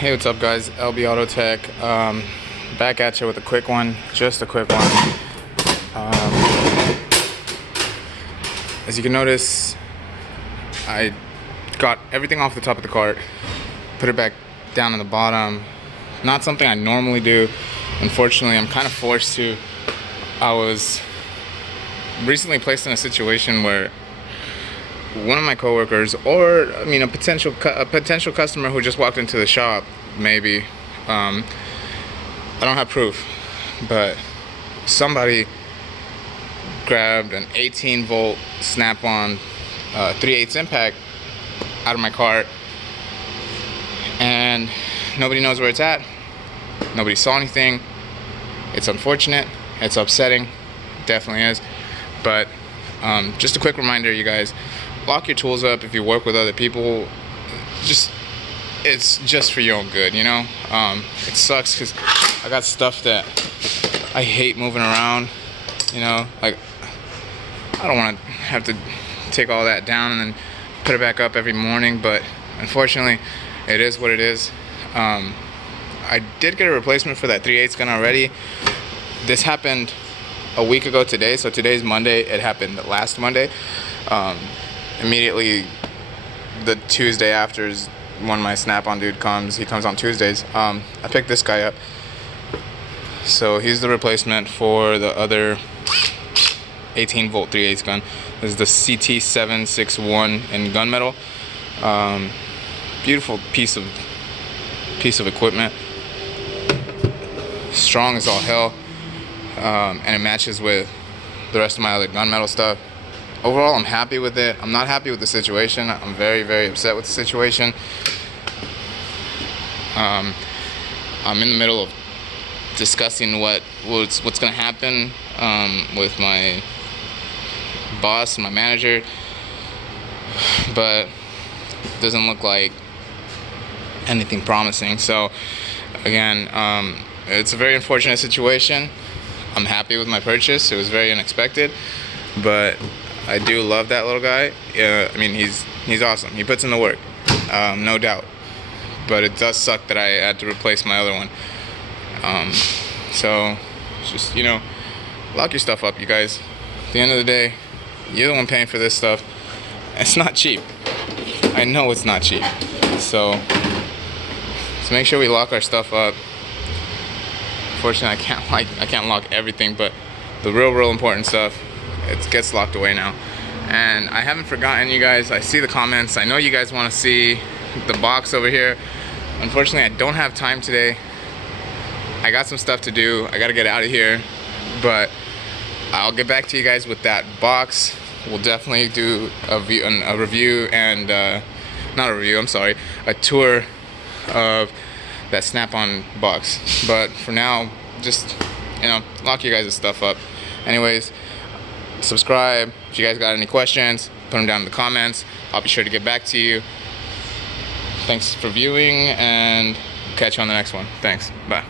Hey, what's up guys, LB Auto Tech. Back at you with a quick one, just a quick one. As you can notice, I got everything off the top of the cart, put it back down on the bottom. Not something I normally do. Unfortunately, I'm kind of forced to. I was recently placed in a situation where one of my coworkers, or I mean a potential customer who just walked into the shop, maybe, I don't have proof, but somebody grabbed an 18-volt snap-on 3/8 impact out of my cart, and nobody knows where it's at. Nobody saw anything. It's unfortunate. It's upsetting. It definitely is. But just a quick reminder, you guys, lock your tools up if you work with other people. It's just for your own good, you know. It sucks because I got stuff that I hate moving around, you know. Like, I don't want to have to take all that down and then put it back up every morning, but unfortunately it is what it is. I did get a replacement for that 3/8 gun already. This happened a week ago today, so today's Monday. It happened last Monday. Immediately the Tuesday after is when my snap-on dude comes. He comes on Tuesdays. I picked this guy up, so he's the replacement for the other 18-volt 3/8 gun. This is the CT761 in gunmetal. Beautiful piece of equipment. Strong as all hell, and it matches with the rest of my other gunmetal stuff. Overall, I'm happy with it. I'm not happy with the situation. I'm very, very upset with the situation. I'm in the middle of discussing what's going to happen with my boss and my manager, but it doesn't look like anything promising. So again, it's a very unfortunate situation. I'm happy with my purchase. It was very unexpected, but I do love that little guy. I mean, he's awesome. He puts in the work, no doubt. But it does suck that I had to replace my other one. So just, you know, lock your stuff up, you guys. At the end of the day, you're the one paying for this stuff. It's not cheap. I know it's not cheap. So let's make sure we lock our stuff up. Unfortunately, I can't lock everything, but the real important stuff, it gets locked away now. And I haven't forgotten you guys. I see the comments. I know you guys want to see the box over here. Unfortunately, I don't have time today. I got some stuff to do. I got to get out of here, but I'll get back to you guys with that box. We'll definitely do a review and not a review, I'm sorry, a tour of that snap-on box. But for now, just, you know, lock your guys' stuff up. Anyways, subscribe. If you guys got any questions, put them down in the comments. I'll be sure to get back to you. Thanks for viewing, and catch you on the next one. Thanks. Bye.